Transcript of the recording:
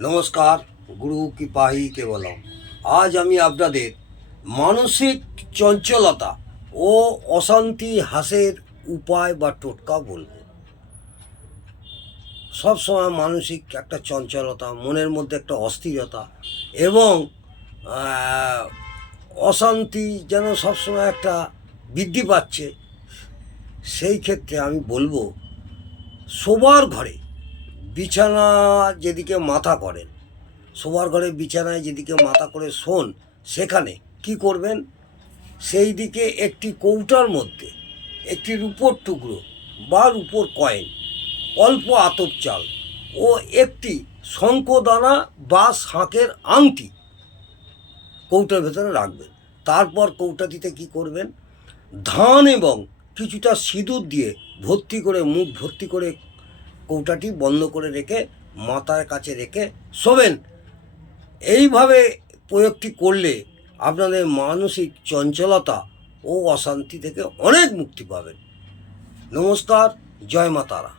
নমস্কার, গুরু কি পাহি কে বলম। আজ আমি আপনাদের মানসিক চঞ্চলতা ও অশান্তি হ্রাসের উপায় বা টোটকা বলবো। সবসময় মানসিক একটা চঞ্চলতা, মনের মধ্যে একটা অস্থিরতা এবং অশান্তি যেন সবসময় একটা বৃদ্ধি পাচ্ছে, সেই ক্ষেত্রে আমি বলবো শোবার ঘরে বিছানা যেদিকে মাথা করেন, শোবার ঘরে বিছানায় যেদিকে মাথা করে শোন, সেখানে কি করবেন, সেই দিকে একটি কৌটার মধ্যে একটি রূপোর টুকরো বা রূপোর কয়েন, অল্প আতপ চাল ও একটি শঙ্খদানা বা শাঁখের আংটি কৌটার ভেতরে রাখবেন। তারপর কৌটাটিতে কি করবেন, ধান এবং কিছুটা সিঁদুর দিয়ে ভর্তি করে, মুখ ভর্তি করে কৌটাটি বন্ধ করে রেখে মাথার কাছে রেখে শোবেন। এইভাবে প্রয়োগটি করলে আপনাদের মানসিক চঞ্চলতা ও অশান্তি থেকে অনেক মুক্তি পাবেন। নমস্কার, জয় মা তারা।